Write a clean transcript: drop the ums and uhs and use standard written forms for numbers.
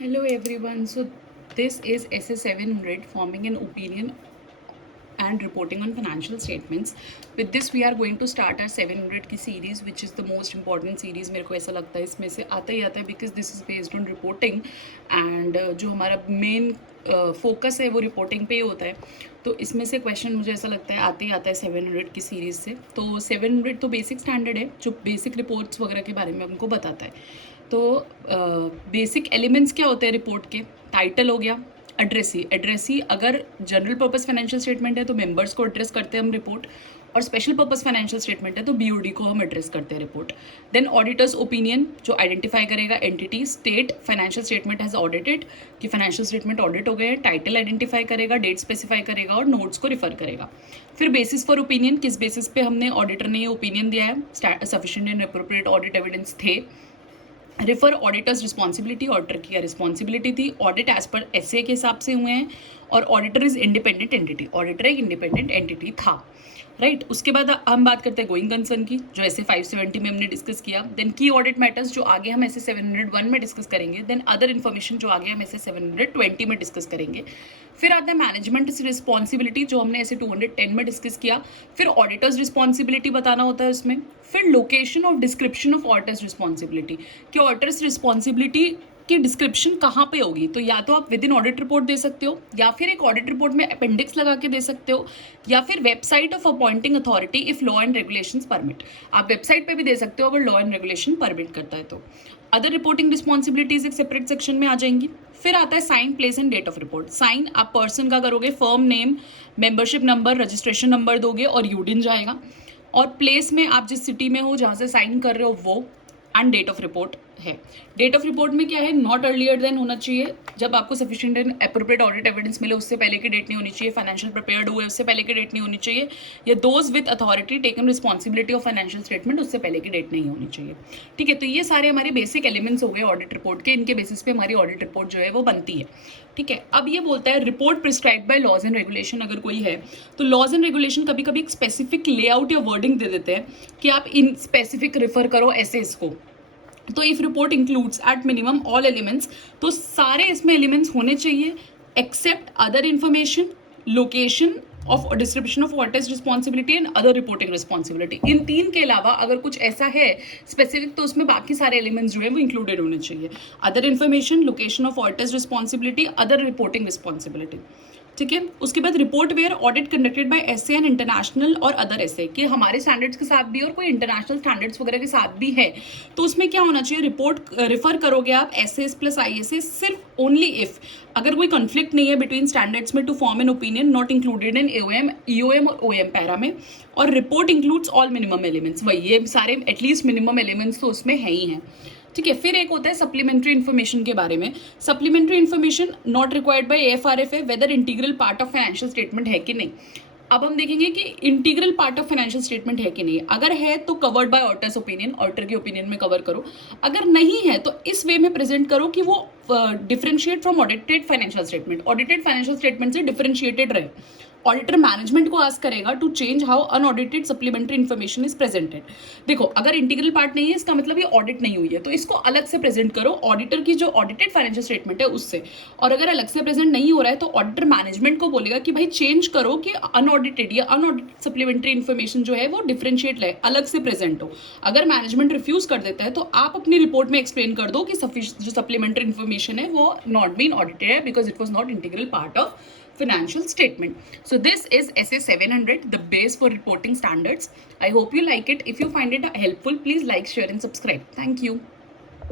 Hello everyone. So this is SA 700 forming an opinion and reporting on financial statements. With this we are going to start our 700 की series which is the most important series. मेरे को ऐसा लगता है इसमें से आता ही आता है because this is based on reporting and जो हमारा main फोकस है वो रिपोर्टिंग पे ही होता है. तो इसमें से क्वेश्चन मुझे ऐसा लगता है आते ही आता है 700 की सीरीज़ से. तो 700 तो बेसिक स्टैंडर्ड है जो बेसिक रिपोर्ट्स वगैरह के बारे में हमको बताता है. तो बेसिक एलिमेंट्स क्या होते हैं रिपोर्ट के? टाइटल हो गया, एड्रेसी अगर जनरल पर्पस फाइनेंशियल स्टेटमेंट है तो मेंबर्स को एड्रेस करते हैं हम रिपोर्ट, और स्पेशल पर्पस फाइनेंशियल स्टेटमेंट है तो बीओडी को हम एड्रेस करते हैं रिपोर्ट. देन ऑडिटर्स ओपिनियन जो आइडेंटिफाई करेगा entity state financial statement has audited कि फाइनेंशियल स्टेटमेंट ऑडिट हो गए हैं. टाइटल आइडेंटिफाई करेगा, डेट स्पेसिफाई करेगा और नोट्स को रिफर करेगा. फिर बेसिस फॉर ओपिनियन, किस बेसिस पे हमने ऑडिटर ने ये ओपिनियन दिया है, sufficient and appropriate audit evidence थे. रिफर ऑडिटर्स रिस्पॉन्सिबिलिटी, ऑडिटर की रिस्पॉन्सिबिलिटी थी, ऑडिट एज पर एसए के हिसाब से हुए हैं और auditor is independent entity, auditor एक इंडिपेंडेंट एंटिटी था. राइट उसके बाद हम बात करते हैं गोइंग कंसर्न की जो ऐसे 570 में हमने डिस्कस किया. देन की ऑडिट मैटर्स जो आगे हम ऐसे 701 में डिस्कस करेंगे. देन अदर इन्फॉर्मेशन जो आगे हम ऐसे 720 में डिस्कस करेंगे. फिर आता है मैनेजमेंट रिस्पॉन्सिबिलिटी जो हमने ऐसे 210 में डिस्कस किया. फिर ऑडिटर्स रिस्पॉन्सिबिलिटी बताना होता है उसमें. फिर location of description of auditors responsibility कि ऑडिटर्स रिस्पॉन्सिबिलिटी की डिस्क्रिप्शन कहाँ पे होगी. तो या तो आप विद इन ऑडिट रिपोर्ट दे सकते हो, या फिर एक ऑडिट रिपोर्ट में अपेंडिक्स लगा के दे सकते हो, या फिर website of appointing authority if law and regulations permit. आप वेबसाइट पे भी दे सकते हो अगर लॉ एंड रेगुलेशन परमिट करता है तो. अदर रिपोर्टिंग रिस्पॉन्सिबिलिटीज एक सेपरेट सेक्शन में आ जाएंगी. फिर आता है sign, place and date of report. Sign आप पर्सन का करोगे, firm name, membership number, registration number दोगे और यूडिन जाएगा. और प्लेस में आप जिस सिटी में हो जहाँ से साइन कर रहे हो वो. एंड डेट ऑफ रिपोर्ट है. डेट ऑफ रिपोर्ट में क्या है, नॉट अर्लियर देन होना चाहिए जब आपको sufficient and appropriate audit evidence मिले उससे पहले की डेट नहीं होनी चाहिए. फाइनेंशियल प्रिपेयर्ड हुए उससे पहले की डेट नहीं होनी चाहिए. या those with authority taken responsibility of financial statement उससे पहले की डेट नहीं होनी चाहिए. ठीक है, तो ये सारे हमारे बेसिक एलिमेंट्स हो गए ऑडिट रिपोर्ट के. इनके बेसिस पे हमारी ऑडिट रिपोर्ट जो है वो बनती है. ठीक है, अब ये बोलता है report prescribe by laws and regulation. अगर कोई है तो लॉज एंड रेगुलेशन कभी कभी एक स्पेसिफिक लेआउट या वर्डिंग दे देते हैं कि आप इन स्पेसिफिक रिफर करो एसेस को. तो if report includes at minimum all elements, तो सारे इसमें एलिमेंट्स होने चाहिए except other information, location of description of auditors responsibility and other reporting responsibility. इन तीन के अलावा अगर कुछ ऐसा है स्पेसिफिक तो उसमें बाकी सारे एलिमेंट्स जो है वो इंक्लूडेड होने चाहिए. Other information, location of auditors responsibility, other reporting responsibility. ठीक है, उसके बाद report where audit conducted by SA and international और अदर एसए कि हमारे स्टैंडर्ड्स के साथ भी और कोई इंटरनेशनल स्टैंडर्ड्स वगैरह के साथ भी है. तो उसमें क्या होना चाहिए, रिपोर्ट रेफर करोगे आप एसएस प्लस आईएसए सिर्फ ओनली इफ अगर कोई कॉन्फ्लिक्ट नहीं है बिटवीन स्टैंडर्ड्स में to form an opinion not included in AOM, EOM और ओएम पैरा में. और report includes all minimum elements. वही ये सारे एटलीस्ट मिनिमम एलिमेंट्स तो उसमें है ही हैं. ठीक है, फिर एक होता है सप्लीमेंट्री इन्फॉर्मेशन के बारे में. Supplementary information not required by AFRF है whether integral part of financial statement है कि नहीं. अब हम देखेंगे कि integral part of financial statement है कि नहीं. अगर है तो covered by auditors opinion, auditor के ओपिनियन में कवर करो. अगर नहीं है तो इस वे में प्रेजेंट करो कि वो differentiate from audited financial statement, audited financial statement से डिफरेंशिएटेड रहे. ऑडिटर मैनेजमेंट को आस्क करेगा to change how unaudited supplementary information is presented. देखो अगर इंटीग्रल पार्ट नहीं है इसका मतलब ये ऑडिट नहीं हुई है तो इसको अलग से प्रेजेंट करो ऑडिटर की जो ऑडिटेड फाइनेंशियल स्टेटमेंट है उससे. और अगर अलग से प्रेजेंट नहीं हो रहा है तो ऑडिटर मैनेजमेंट को बोलेगा कि भाई चेंज करो कि अनऑडिटेड या अनऑडिटेड सप्लीमेंट्री इन्फॉर्मेशन जो है वो डिफरेंशिएट रहे, अलग से प्रेजेंट हो. अगर मैनेजमेंट रिफ्यूज कर देता है तो आप अपनी रिपोर्ट में एक्सप्लेन कर दो कि जो सप्लीमेंट्री इन्फॉर्मेशन है वो नॉट बीन ऑडिटेड है because it was not integral part of financial statement. So this is SA 700, the base for reporting standards. I hope you like it. If you find it helpful, please like, share and subscribe. Thank you.